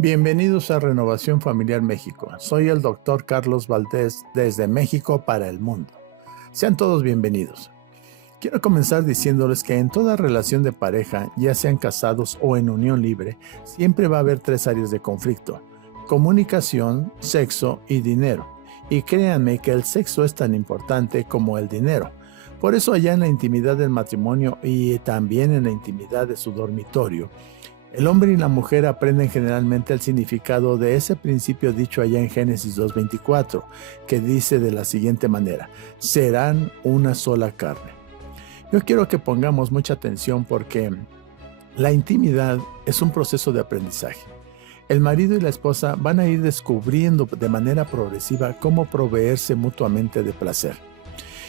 Bienvenidos a Renovación Familiar México. Soy el doctor Carlos Valdés desde México para el mundo. Sean todos bienvenidos. Quiero comenzar diciéndoles que en toda relación de pareja, ya sean casados o en unión libre, siempre va a haber tres áreas de conflicto: comunicación, sexo y dinero. Y créanme que el sexo es tan importante como el dinero. Por eso allá en la intimidad del matrimonio y también en la intimidad de su dormitorio, el hombre y la mujer aprenden generalmente el significado de ese principio dicho allá en Génesis 2:24, que dice de la siguiente manera: serán una sola carne. Yo quiero que pongamos mucha atención porque la intimidad es un proceso de aprendizaje. El marido y la esposa van a ir descubriendo de manera progresiva cómo proveerse mutuamente de placer.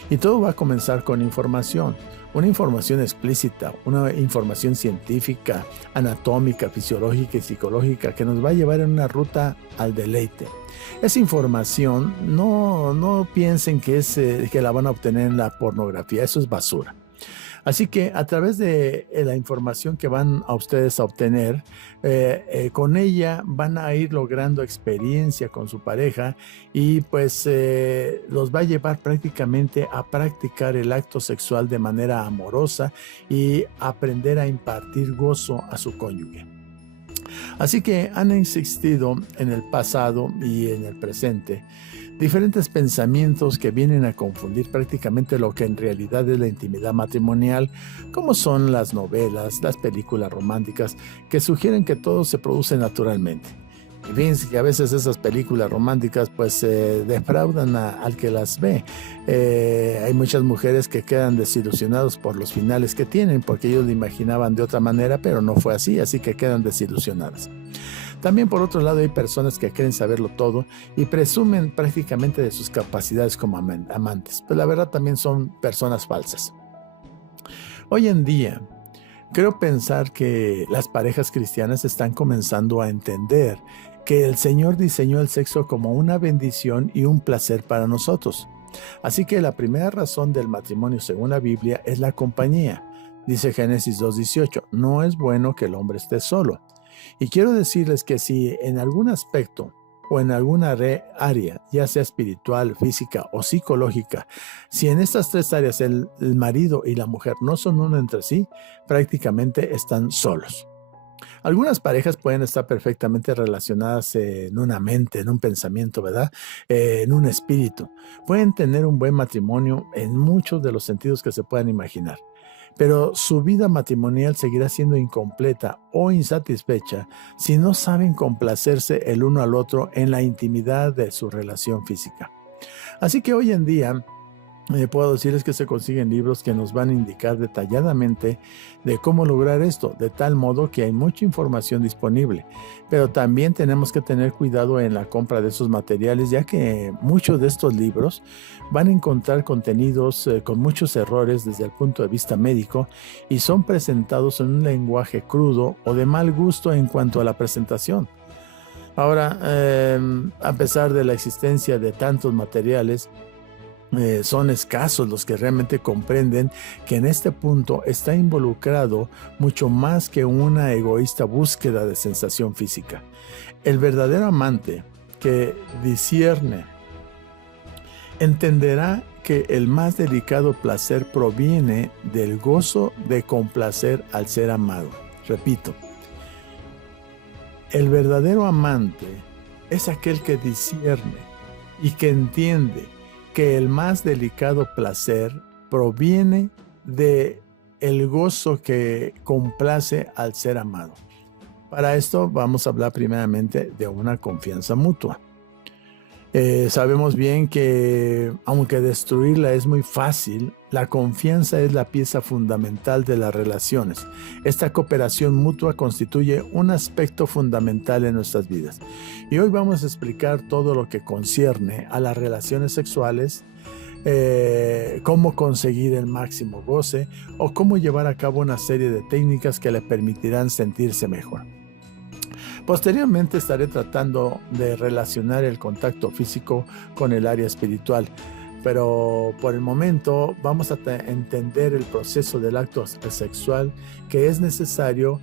Y todo va a comenzar con información, una información explícita, una información científica, anatómica, fisiológica y psicológica que nos va a llevar en una ruta al deleite. Esa información no piensen que la van a obtener en la pornografía, eso es basura. Así que a través de la información que van a ustedes a obtener, con ella van a ir logrando experiencia con su pareja y pues los va a llevar prácticamente a practicar el acto sexual de manera amorosa y aprender a impartir gozo a su cónyuge. Así que han existido en el pasado y en el presente diferentes pensamientos que vienen a confundir prácticamente lo que en realidad es la intimidad matrimonial, como son las novelas, las películas románticas, que sugieren que todo se produce naturalmente. Y fíjense que a veces esas películas románticas pues defraudan al que las ve. Hay muchas mujeres que quedan desilusionados por los finales que tienen, porque ellos lo imaginaban de otra manera, pero no fue así que quedan desilusionadas. También por otro lado hay personas que creen saberlo todo y presumen prácticamente de sus capacidades como amantes, pero la verdad también son personas falsas. Hoy en día, creo pensar que las parejas cristianas están comenzando a entender que el Señor diseñó el sexo como una bendición y un placer para nosotros. Así que la primera razón del matrimonio según la Biblia es la compañía. Dice Génesis 2:18, no es bueno que el hombre esté solo. Y quiero decirles que si en algún aspecto o en alguna área, ya sea espiritual, física o psicológica, si en estas tres áreas el marido y la mujer no son uno entre sí, prácticamente están solos. Algunas parejas pueden estar perfectamente relacionadas en una mente, en un pensamiento, ¿verdad? En un espíritu. Pueden tener un buen matrimonio en muchos de los sentidos que se puedan imaginar. Pero su vida matrimonial seguirá siendo incompleta o insatisfecha si no saben complacerse el uno al otro en la intimidad de su relación física. Así que hoy en día puedo decirles que se consiguen libros que nos van a indicar detalladamente de cómo lograr esto, de tal modo que hay mucha información disponible. Pero también tenemos que tener cuidado en la compra de esos materiales, ya que muchos de estos libros van a encontrar contenidos con muchos errores desde el punto de vista médico y son presentados en un lenguaje crudo o de mal gusto en cuanto a la presentación. Ahora, a pesar de la existencia de tantos materiales, son escasos los que realmente comprenden que en este punto está involucrado mucho más que una egoísta búsqueda de sensación física. El verdadero amante que discierne entenderá que el más delicado placer proviene del gozo de complacer al ser amado. Repito, el verdadero amante es aquel que discierne y que entiende que el más delicado placer proviene de el gozo que complace al ser amado. Para esto vamos a hablar primeramente de una confianza mutua. Sabemos bien que aunque destruirla es muy fácil, la confianza es la pieza fundamental de las relaciones. Esta cooperación mutua constituye un aspecto fundamental en nuestras vidas. Y hoy vamos a explicar todo lo que concierne a las relaciones sexuales, cómo conseguir el máximo goce o cómo llevar a cabo una serie de técnicas que le permitirán sentirse mejor. Posteriormente estaré tratando de relacionar el contacto físico con el área espiritual. pero por el momento vamos a entender el proceso del acto sexual que es necesario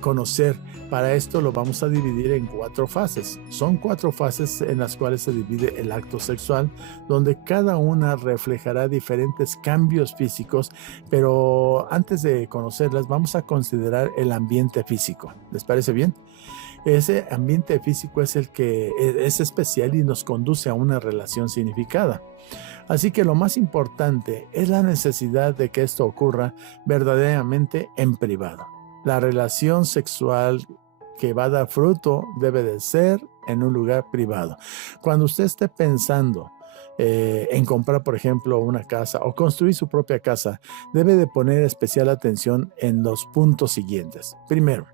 conocer. Para esto lo vamos a dividir en 4 fases. Son 4 fases en las cuales se divide el acto sexual, donde cada una reflejará diferentes cambios físicos, pero antes de conocerlas vamos a considerar el ambiente físico. ¿Les parece bien? Ese ambiente físico es el que es especial y nos conduce a una relación significada. Así que lo más importante es la necesidad de que esto ocurra verdaderamente en privado. La relación sexual que va a dar fruto debe de ser en un lugar privado. Cuando usted esté pensando en comprar, por ejemplo, una casa o construir su propia casa, debe de poner especial atención en los puntos siguientes. Primero,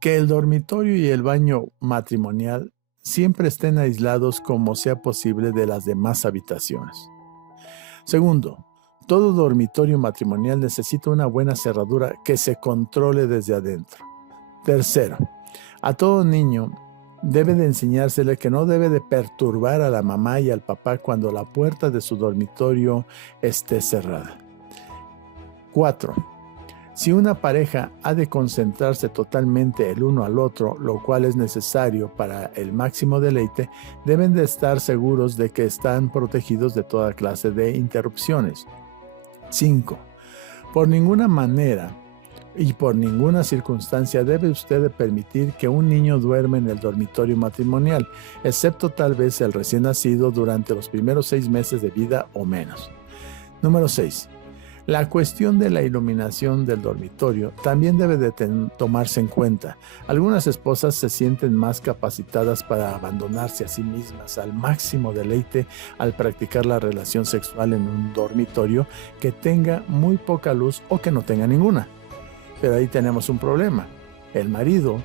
que el dormitorio y el baño matrimonial siempre estén aislados como sea posible de las demás habitaciones. Segundo, todo dormitorio matrimonial necesita una buena cerradura que se controle desde adentro. Tercero, a todo niño debe de enseñársele que no debe de perturbar a la mamá y al papá cuando la puerta de su dormitorio esté cerrada. 4. Si una pareja ha de concentrarse totalmente el uno al otro, lo cual es necesario para el máximo deleite, deben de estar seguros de que están protegidos de toda clase de interrupciones. 5. Por ninguna manera y por ninguna circunstancia debe usted de permitir que un niño duerma en el dormitorio matrimonial, excepto tal vez el recién nacido durante los primeros 6 meses de vida o menos. Número 6. La cuestión de la iluminación del dormitorio también debe de tomarse en cuenta. Algunas esposas se sienten más capacitadas para abandonarse a sí mismas al máximo deleite al practicar la relación sexual en un dormitorio que tenga muy poca luz o que no tenga ninguna. Pero ahí tenemos un problema. El marido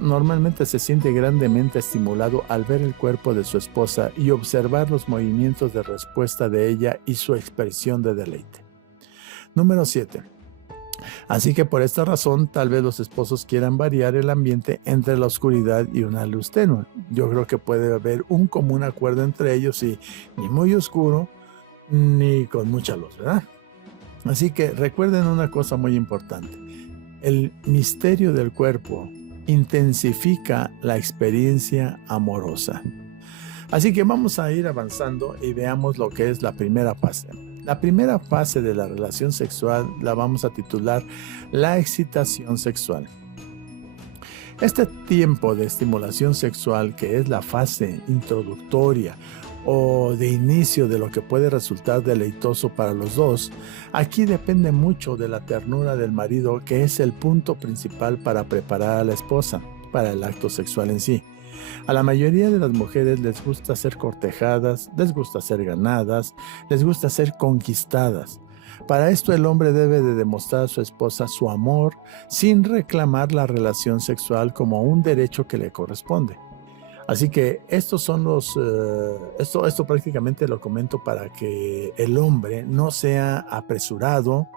normalmente se siente grandemente estimulado al ver el cuerpo de su esposa y observar los movimientos de respuesta de ella y su expresión de deleite. Número 7. Así que por esta razón, tal vez los esposos quieran variar el ambiente entre la oscuridad y una luz tenue. Yo creo que puede haber un común acuerdo entre ellos y ni muy oscuro ni con mucha luz, ¿verdad? Así que recuerden una cosa muy importante. El misterio del cuerpo intensifica la experiencia amorosa. Así que vamos a ir avanzando y veamos lo que es la primera fase. La primera fase de la relación sexual la vamos a titular la excitación sexual. Este tiempo de estimulación sexual, que es la fase introductoria o de inicio de lo que puede resultar deleitoso para los dos, aquí depende mucho de la ternura del marido, que es el punto principal para preparar a la esposa para el acto sexual en sí. A la mayoría de las mujeres les gusta ser cortejadas, les gusta ser ganadas, les gusta ser conquistadas. Para esto el hombre debe de demostrar a su esposa su amor sin reclamar la relación sexual como un derecho que le corresponde. Así que estos son esto prácticamente lo comento para que el hombre no sea apresurado,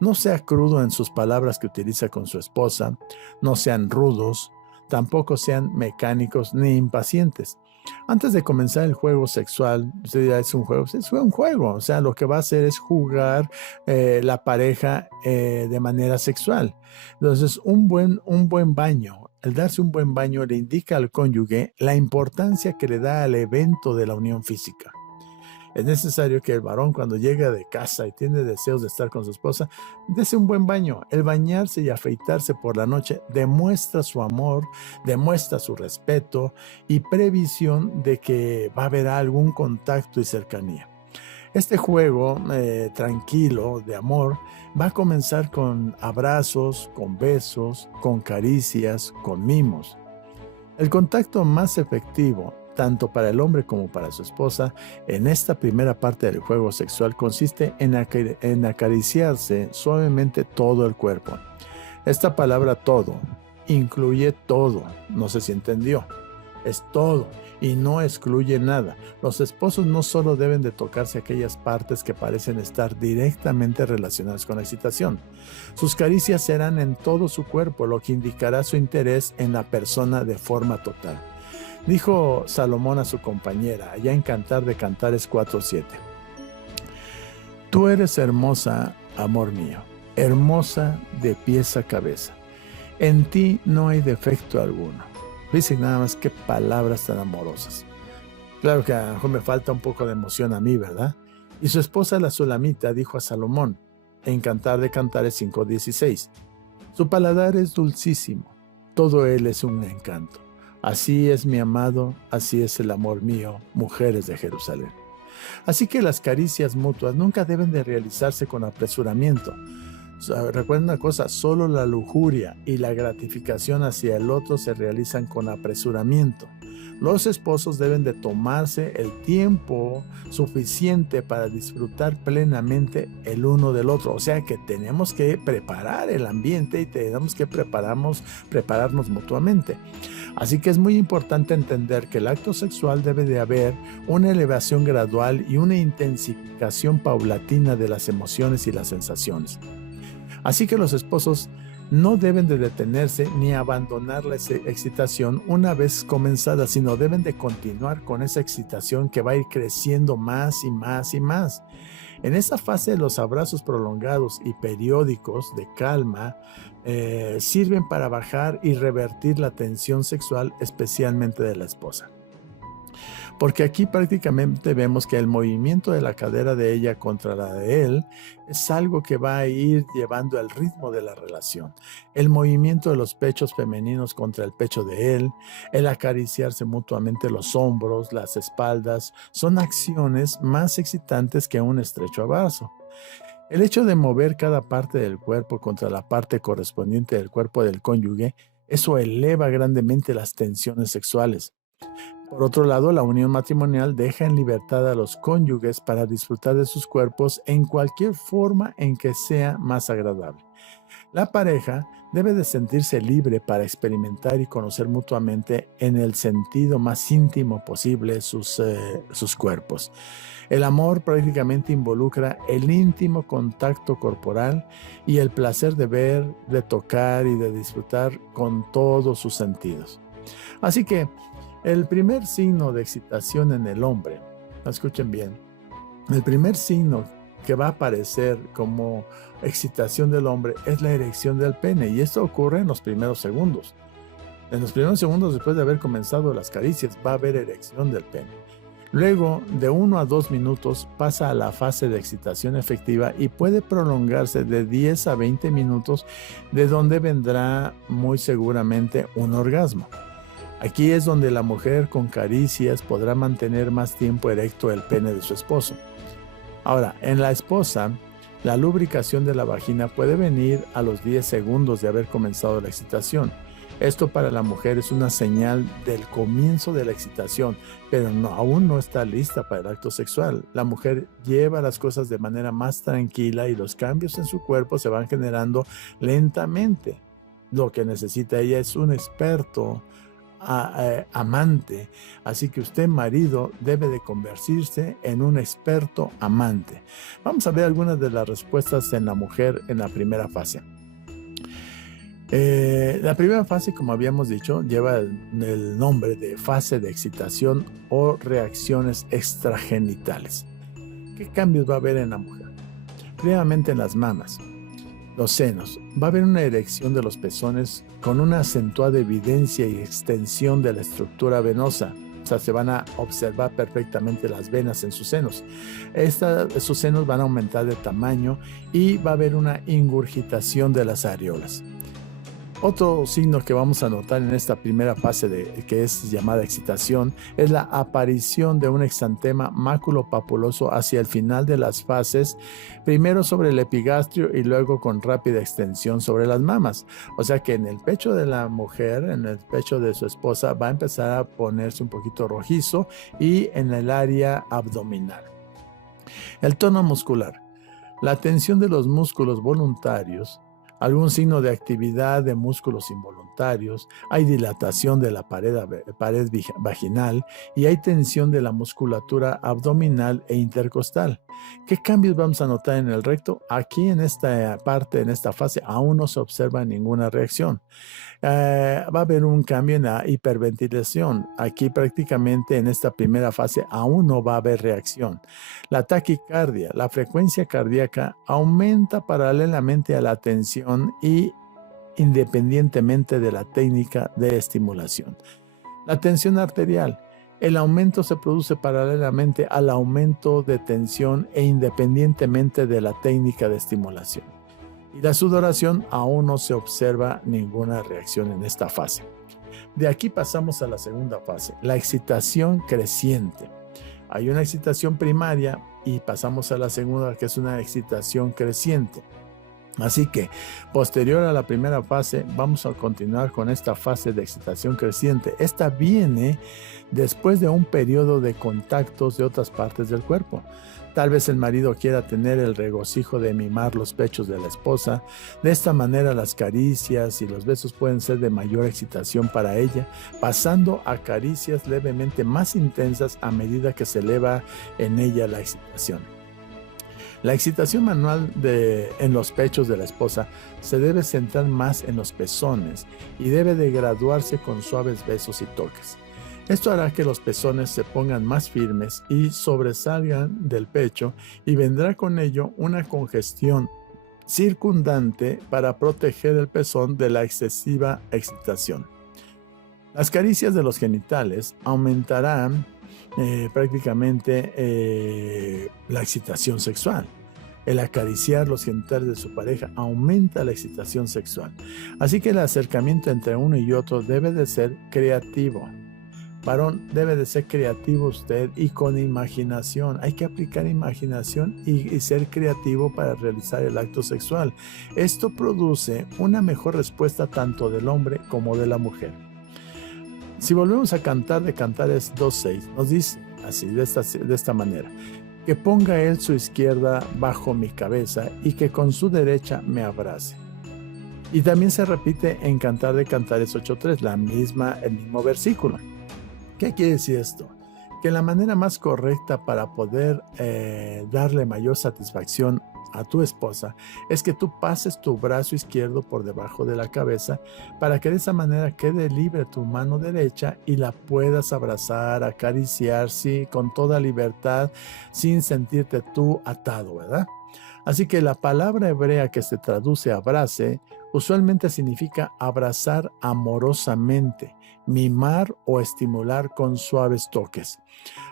no sea crudo en sus palabras que utiliza con su esposa, no sean rudos, tampoco sean mecánicos ni impacientes. Antes de comenzar el juego sexual, usted dirá, ¿es un juego? Es un juego, o sea, lo que va a hacer es jugar la pareja de manera sexual. Entonces, un buen baño, el darse un buen baño le indica al cónyuge la importancia que le da al evento de la unión física. Es necesario que el varón, cuando llega de casa y tiene deseos de estar con su esposa, dése un buen baño. El bañarse y afeitarse por la noche demuestra su amor, demuestra su respeto y previsión de que va a haber algún contacto y cercanía. Este juego tranquilo de amor va a comenzar con abrazos, con besos, con caricias, con mimos. El contacto más efectivo, tanto para el hombre como para su esposa, en esta primera parte del juego sexual consiste en acariciarse suavemente todo el cuerpo. Esta palabra todo incluye todo, no sé si entendió, es todo y no excluye nada. Los esposos no solo deben de tocarse aquellas partes que parecen estar directamente relacionadas con la excitación. Sus caricias serán en todo su cuerpo, lo que indicará su interés en la persona de forma total. Dijo Salomón a su compañera, allá en Cantar de Cantares 4:7. Tú eres hermosa, amor mío, hermosa de pies a cabeza. En ti no hay defecto alguno. Dicen nada más qué palabras tan amorosas. Claro que a lo mejor me falta un poco de emoción a mí, ¿verdad? Y su esposa la Sulamita dijo a Salomón, en Cantar de Cantares 5:16, su paladar es dulcísimo, todo él es un encanto. Así es mi amado, así es el amor mío, mujeres de Jerusalén. Así que las caricias mutuas nunca deben de realizarse con apresuramiento. Recuerden una cosa, solo la lujuria y la gratificación hacia el otro se realizan con apresuramiento. Los esposos deben de tomarse el tiempo suficiente para disfrutar plenamente el uno del otro. O sea que tenemos que preparar el ambiente y tenemos que prepararnos mutuamente. Así que es muy importante entender que el acto sexual debe de haber una elevación gradual y una intensificación paulatina de las emociones y las sensaciones. Así que los esposos no deben de detenerse ni abandonar la excitación una vez comenzada, sino deben de continuar con esa excitación que va a ir creciendo más y más y más. En esa fase, los abrazos prolongados y periódicos de calma sirven para bajar y revertir la tensión sexual, especialmente de la esposa. Porque aquí prácticamente vemos que el movimiento de la cadera de ella contra la de él es algo que va a ir llevando el ritmo de la relación. El movimiento de los pechos femeninos contra el pecho de él, el acariciarse mutuamente los hombros, las espaldas, son acciones más excitantes que un estrecho abrazo. El hecho de mover cada parte del cuerpo contra la parte correspondiente del cuerpo del cónyuge, eso eleva grandemente las tensiones sexuales. Por otro lado, la unión matrimonial deja en libertad a los cónyuges para disfrutar de sus cuerpos en cualquier forma en que sea más agradable. La pareja debe de sentirse libre para experimentar y conocer mutuamente en el sentido más íntimo posible sus cuerpos. El amor prácticamente involucra el íntimo contacto corporal y el placer de ver, de tocar y de disfrutar con todos sus sentidos. Así que el primer signo de excitación en el hombre, escuchen bien, el primer signo que va a aparecer como excitación del hombre es la erección del pene, y esto ocurre en los primeros segundos. En los primeros segundos después de haber comenzado las caricias va a haber erección del pene. Luego, de 1 a 2 minutos, pasa a la fase de excitación efectiva y puede prolongarse de 10 a 20 minutos, de donde vendrá muy seguramente un orgasmo. Aquí es donde la mujer con caricias podrá mantener más tiempo erecto el pene de su esposo. Ahora, en la esposa, la lubricación de la vagina puede venir a los 10 segundos de haber comenzado la excitación. Esto para la mujer es una señal del comienzo de la excitación, pero aún no está lista para el acto sexual. La mujer lleva las cosas de manera más tranquila y los cambios en su cuerpo se van generando lentamente. Lo que necesita ella es un experto amante, así que usted, marido, debe de convertirse en un experto amante. Vamos a ver algunas de las respuestas en la mujer en la primera fase. La primera fase, como habíamos dicho, lleva el nombre de fase de excitación o reacciones extragenitales. ¿Qué cambios va a haber en la mujer? Primeramente en las mamas. Los senos. Va a haber una erección de los pezones con una acentuada evidencia y extensión de la estructura venosa. O sea, se van a observar perfectamente las venas en sus senos. Sus senos van a aumentar de tamaño y va a haber una ingurgitación de las areolas. Otro signo que vamos a notar en esta primera fase que es llamada excitación es la aparición de un exantema maculopapuloso hacia el final de las fases, primero sobre el epigastrio y luego con rápida extensión sobre las mamas. O sea que en el pecho de la mujer, en el pecho de su esposa, va a empezar a ponerse un poquito rojizo y en el área abdominal. El tono muscular. La tensión de los músculos voluntarios algún signo de actividad de músculos involuntarios, hay dilatación de la pared vaginal y hay tensión de la musculatura abdominal e intercostal. ¿Qué cambios vamos a notar en el recto? Aquí en esta parte, en esta fase, aún no se observa ninguna reacción. Va a haber un cambio en la hiperventilación. Aquí prácticamente en esta primera fase aún no va a haber reacción. La taquicardia, la frecuencia cardíaca aumenta paralelamente a la tensión y independientemente de la técnica de estimulación. La tensión arterial. El aumento se produce paralelamente al aumento de tensión e independientemente de la técnica de estimulación. Y la sudoración aún no se observa ninguna reacción en esta fase. De aquí pasamos a la segunda fase, la excitación creciente. Hay una excitación primaria y pasamos a la segunda, que es una excitación creciente. Así que, posterior a la primera fase, vamos a continuar con esta fase de excitación creciente. Esta viene después de un periodo de contactos de otras partes del cuerpo. Tal vez el marido quiera tener el regocijo de mimar los pechos de la esposa. De esta manera las caricias y los besos pueden ser de mayor excitación para ella, pasando a caricias levemente más intensas a medida que se eleva en ella la excitación. La excitación manual en los pechos de la esposa se debe centrar más en los pezones y debe de graduarse con suaves besos y toques. Esto hará que los pezones se pongan más firmes y sobresalgan del pecho, y vendrá con ello una congestión circundante para proteger el pezón de la excesiva excitación. Las caricias de los genitales aumentarán prácticamente la excitación sexual. El acariciar los genitales de su pareja aumenta la excitación sexual. Así que el acercamiento entre uno y otro debe de ser creativo. Varón, debe de ser creativo usted y con imaginación. Hay que aplicar imaginación y ser creativo para realizar el acto sexual. Esto produce una mejor respuesta tanto del hombre como de la mujer. Si volvemos a cantar de Cantares 2.6, nos dice así, de esta manera: que ponga él su izquierda bajo mi cabeza y que con su derecha me abrace. Y también se repite en Cantar de Cantares 8.3, el mismo versículo. ¿Qué quiere decir esto? Que la manera más correcta para poder darle mayor satisfacción a tu esposa es que tú pases tu brazo izquierdo por debajo de la cabeza, para que de esa manera quede libre tu mano derecha y la puedas abrazar, acariciar, sí, con toda libertad, sin sentirte tú atado, ¿verdad? Así que la palabra hebrea que se traduce abrace usualmente significa abrazar amorosamente, mimar o estimular con suaves toques.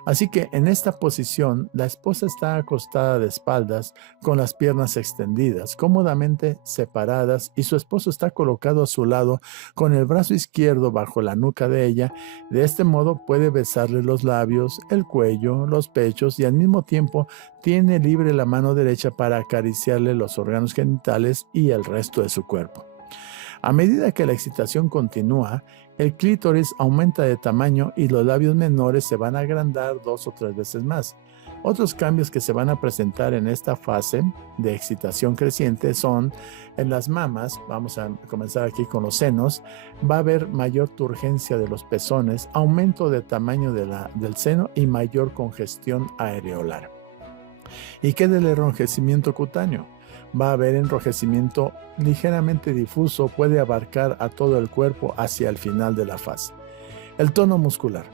Así que en esta posición, la esposa está acostada de espaldas, con las piernas extendidas, cómodamente separadas, y su esposo está colocado a su lado, con el brazo izquierdo bajo la nuca de ella. De este modo puede besarle los labios, el cuello, los pechos, y al mismo tiempo tiene libre la mano derecha para acariciarle los órganos genitales y el resto de su cuerpo. A medida que la excitación continúa, el clítoris aumenta de tamaño y los labios menores se van a agrandar 2 o 3 veces más. Otros cambios que se van a presentar en esta fase de excitación creciente son en las mamas. Vamos a comenzar aquí con los senos. Va a haber mayor turgencia de los pezones, aumento de tamaño del seno y mayor congestión areolar. ¿Y qué del enrojecimiento cutáneo? Va a haber enrojecimiento ligeramente difuso, puede abarcar a todo el cuerpo hacia el final de la fase. El tono muscular.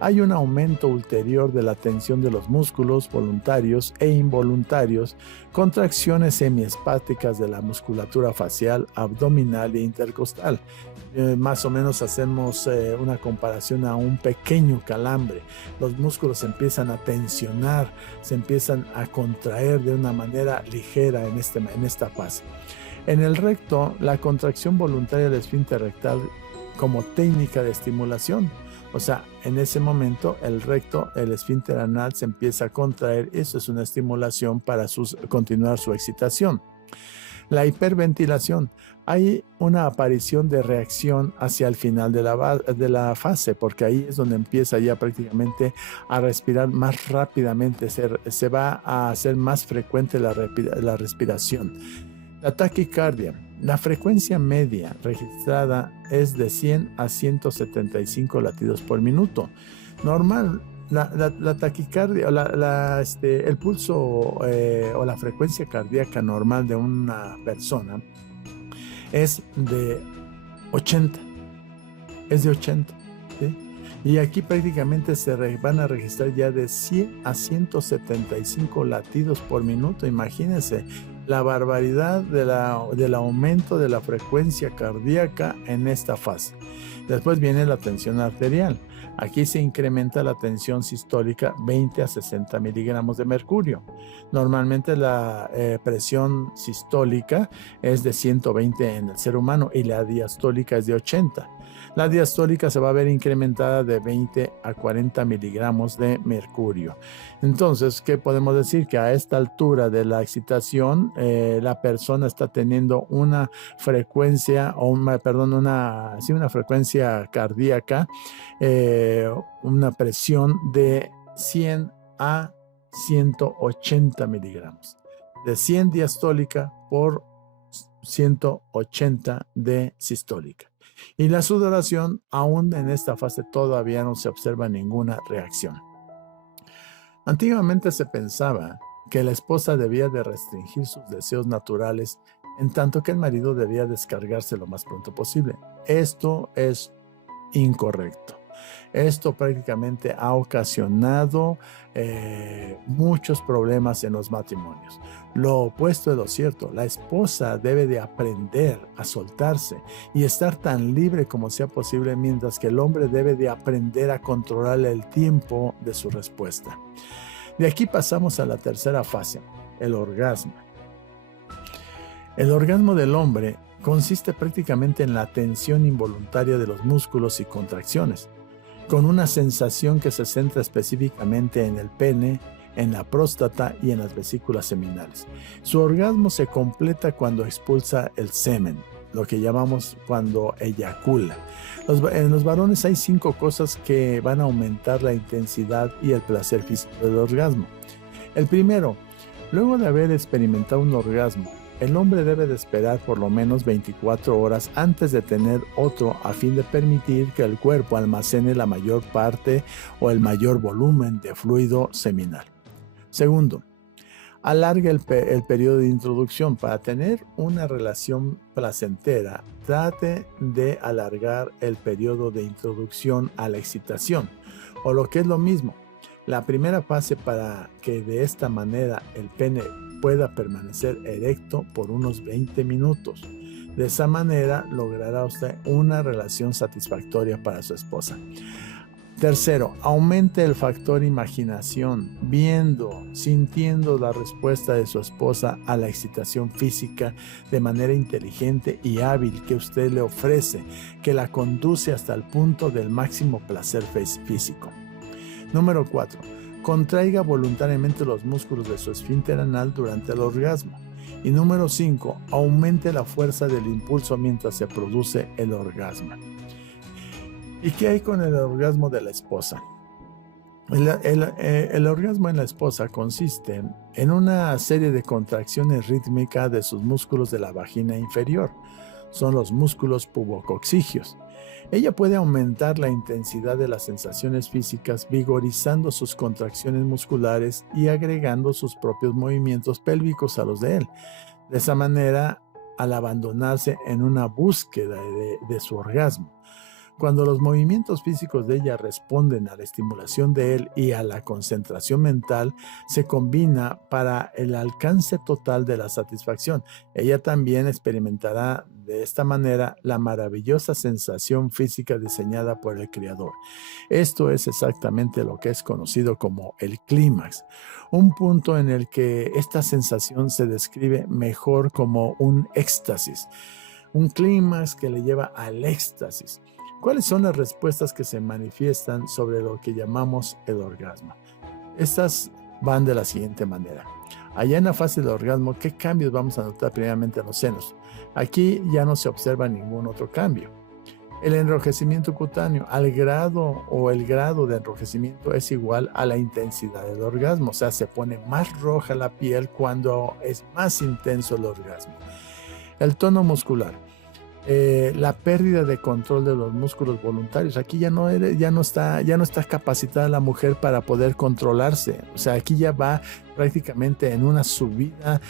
Hay un aumento ulterior de la tensión de los músculos voluntarios e involuntarios, contracciones semiespásticas de la musculatura facial, abdominal e intercostal. Más o menos hacemos una comparación a un pequeño calambre. Los músculos se empiezan a tensionar, se empiezan a contraer de una manera ligera en esta fase. En el recto, la contracción voluntaria del esfínter rectal como técnica de estimulación. O sea, en ese momento el recto, el esfínter anal se empieza a contraer. Eso es una estimulación para continuar su excitación. La hiperventilación. Hay una aparición de reacción hacia el final de la fase, porque ahí es donde empieza ya prácticamente a respirar más rápidamente. Se va a hacer más frecuente la respiración. La taquicardia. La frecuencia media registrada es de 100 a 175 latidos por minuto. Normal, la taquicardia, el pulso o la frecuencia cardíaca normal de una persona es de 80. Es de 80, ¿sí? Y aquí prácticamente van a registrar ya de 100 a 175 latidos por minuto. Imagínense la barbaridad del aumento de la frecuencia cardíaca en esta fase. Después viene la tensión arterial. Aquí se incrementa la tensión sistólica 20 a 60 miligramos de mercurio. Normalmente la presión sistólica es de 120 en el ser humano y la diastólica es de 80. La diastólica se va a ver incrementada de 20 a 40 miligramos de mercurio. Entonces, ¿qué podemos decir? Que a esta altura de la excitación, la persona está teniendo una frecuencia, una frecuencia cardíaca, una presión de 100 a 180 miligramos. De 100 diastólica por 180 de sistólica. Y la sudoración, aún en esta fase todavía no se observa ninguna reacción. Antiguamente se pensaba que la esposa debía de restringir sus deseos naturales, en tanto que el marido debía descargarse lo más pronto posible. Esto es incorrecto. Esto prácticamente ha ocasionado muchos problemas en los matrimonios. Lo opuesto es lo cierto. La esposa debe de aprender a soltarse y estar tan libre como sea posible, mientras que el hombre debe de aprender a controlar el tiempo de su respuesta. De aquí pasamos a la tercera fase, el orgasmo. El orgasmo del hombre consiste prácticamente en la tensión involuntaria de los músculos y contracciones, con una sensación que se centra específicamente en el pene, en la próstata y en las vesículas seminales. Su orgasmo se completa cuando expulsa el semen, lo que llamamos cuando eyacula. En los varones hay 5 cosas que van a aumentar la intensidad y el placer físico del orgasmo. El primero, luego de haber experimentado un orgasmo, el hombre debe de esperar por lo menos 24 horas antes de tener otro, a fin de permitir que el cuerpo almacene la mayor parte o el mayor volumen de fluido seminal. Segundo, alarga el periodo de introducción. Para tener una relación placentera, trate de alargar el periodo de introducción a la excitación, o lo que es lo mismo, la primera fase, para que de esta manera el pene pueda permanecer erecto por unos 20 minutos. De esa manera logrará usted una relación satisfactoria para su esposa. Tercero, aumente el factor imaginación, viendo, sintiendo la respuesta de su esposa a la excitación física de manera inteligente y hábil que usted le ofrece, que la conduce hasta el punto del máximo placer físico. Número 4. Contraiga voluntariamente los músculos de su esfínter anal durante el orgasmo. Y número 5. Aumente la fuerza del impulso mientras se produce el orgasmo. ¿Y qué hay con el orgasmo de la esposa? El orgasmo en la esposa consiste en una serie de contracciones rítmicas de sus músculos de la vagina inferior. Son los músculos pubococcígeos. Ella puede aumentar la intensidad de las sensaciones físicas vigorizando sus contracciones musculares y agregando sus propios movimientos pélvicos a los de él. De esa manera, al abandonarse en una búsqueda de su orgasmo. Cuando los movimientos físicos de ella responden a la estimulación de él y a la concentración mental, se combina para el alcance total de la satisfacción. Ella también experimentará de esta manera la maravillosa sensación física diseñada por el Creador. Esto es exactamente lo que es conocido como el clímax, un punto en el que esta sensación se describe mejor como un éxtasis, un clímax que le lleva al éxtasis. ¿Cuáles son las respuestas que se manifiestan sobre lo que llamamos el orgasmo? Estas van de la siguiente manera. Allá en la fase del orgasmo, ¿qué cambios vamos a notar primeramente en los senos? Aquí ya no se observa ningún otro cambio. El enrojecimiento cutáneo, el grado de enrojecimiento es igual a la intensidad del orgasmo. O sea, se pone más roja la piel cuando es más intenso el orgasmo. El tono muscular. La pérdida de control de los músculos voluntarios. Aquí ya no está capacitada la mujer para poder controlarse. O sea, aquí ya va prácticamente en una subida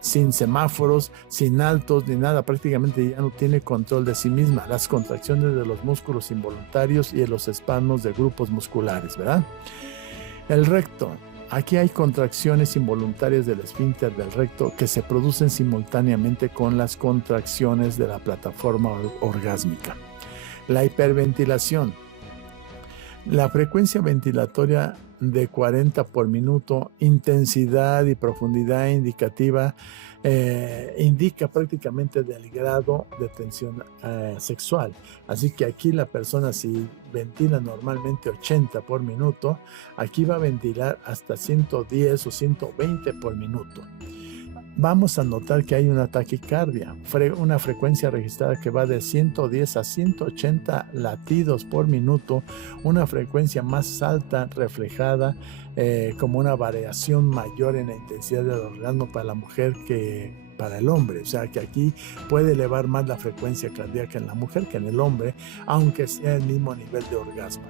sin semáforos, sin altos ni nada. Prácticamente ya no tiene control de sí misma. Las contracciones de los músculos involuntarios y de los espasmos de grupos musculares, ¿verdad? El recto. Aquí hay contracciones involuntarias del esfínter del recto que se producen simultáneamente con las contracciones de la plataforma orgásmica. La hiperventilación. La frecuencia ventilatoria de 40 por minuto, intensidad y profundidad indicativa, indica prácticamente del grado de tensión sexual. Así que aquí la persona, si ventila normalmente 80 por minuto, aquí va a ventilar hasta 110 o 120 por minuto. Vamos a notar que hay una taquicardia, una frecuencia registrada que va de 110 a 180 latidos por minuto, una frecuencia más alta reflejada como una variación mayor en la intensidad del orgasmo para la mujer que para el hombre. O sea que aquí puede elevar más la frecuencia cardíaca en la mujer que en el hombre, aunque sea el mismo nivel de orgasmo.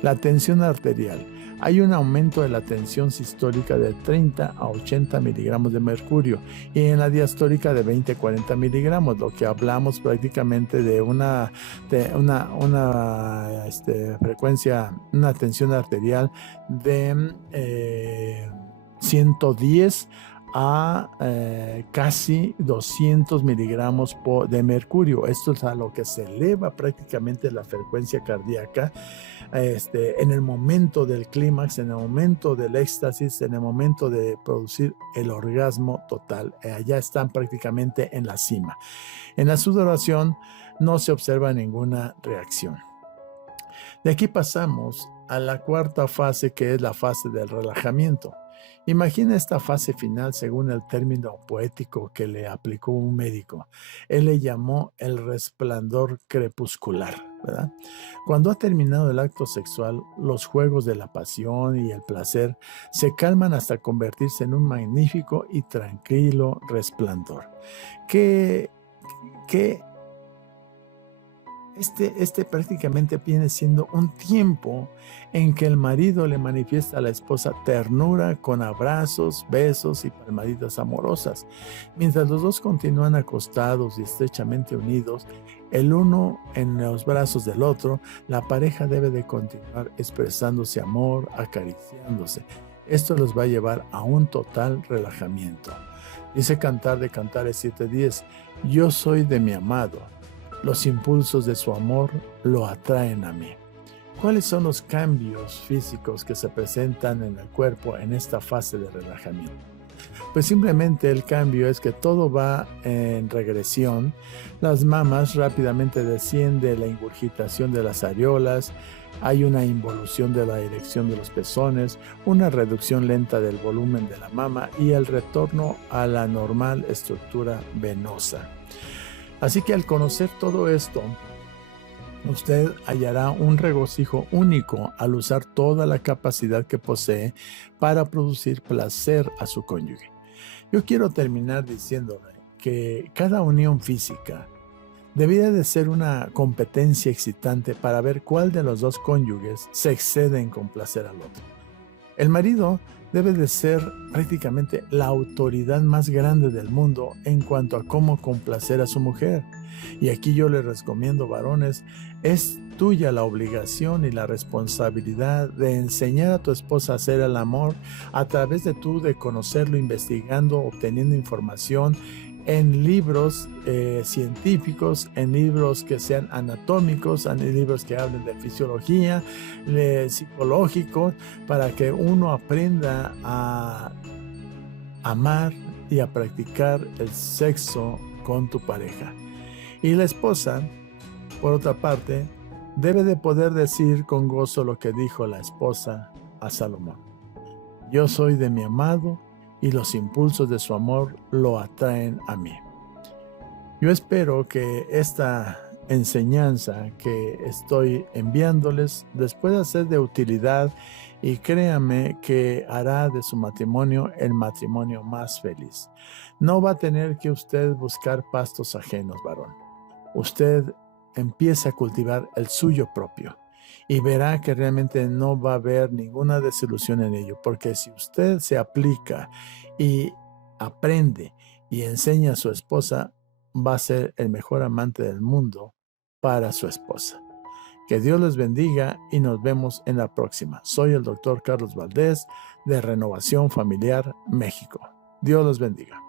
La tensión arterial. Hay un aumento de la tensión sistólica de 30 a 80 miligramos de mercurio y en la diastólica de 20 a 40 miligramos, lo que hablamos prácticamente de una frecuencia, una tensión arterial de 110 a casi 200 miligramos de mercurio. Esto es a lo que se eleva prácticamente la frecuencia cardíaca en el momento del clímax, en el momento del éxtasis, en el momento de producir el orgasmo total. Allá están prácticamente en la cima. En la sudoración no se observa ninguna reacción. De aquí pasamos a la cuarta fase, que es la fase del relajamiento. Imagina esta fase final según el término poético que le aplicó un médico. Él le llamó el resplandor crepuscular, ¿verdad? Cuando ha terminado el acto sexual, los juegos de la pasión y el placer se calman hasta convertirse en un magnífico y tranquilo resplandor. Este prácticamente viene siendo un tiempo en que el marido le manifiesta a la esposa ternura con abrazos, besos y palmaditas amorosas. Mientras los dos continúan acostados y estrechamente unidos, el uno en los brazos del otro, la pareja debe de continuar expresándose amor, acariciándose. Esto los va a llevar a un total relajamiento. Dice Cantar de Cantares 7:10, yo soy de mi amado. Los impulsos de su amor lo atraen a mí. ¿Cuáles son los cambios físicos que se presentan en el cuerpo en esta fase de relajamiento? Pues simplemente el cambio es que todo va en regresión. Las mamas rápidamente desciende la ingurgitación de las areolas, hay una involución de la dirección de los pezones, una reducción lenta del volumen de la mama y el retorno a la normal estructura venosa. Así que al conocer todo esto, usted hallará un regocijo único al usar toda la capacidad que posee para producir placer a su cónyuge. Yo quiero terminar diciéndole que cada unión física debería de ser una competencia excitante para ver cuál de los dos cónyuges se excede en complacer al otro. El marido debe de ser prácticamente la autoridad más grande del mundo en cuanto a cómo complacer a su mujer. Y aquí yo les recomiendo, varones, es tuya la obligación y la responsabilidad de enseñar a tu esposa a hacer el amor a través de conocerlo, investigando, obteniendo información en libros científicos, en libros que sean anatómicos, en libros que hablen de fisiología, psicológicos, para que uno aprenda a amar y a practicar el sexo con tu pareja. Y la esposa, por otra parte, debe de poder decir con gozo lo que dijo la esposa a Salomón. Yo soy de mi amado y los impulsos de su amor lo atraen a mí. Yo espero que esta enseñanza que estoy enviándoles les pueda ser de utilidad y créame que hará de su matrimonio el matrimonio más feliz. No va a tener que usted buscar pastos ajenos, varón. Usted empieza a cultivar el suyo propio y verá que realmente no va a haber ninguna desilusión en ello, porque si usted se aplica y aprende y enseña a su esposa, va a ser el mejor amante del mundo para su esposa. Que Dios les bendiga y nos vemos en la próxima. Soy el doctor Carlos Valdés de Renovación Familiar México. Dios los bendiga.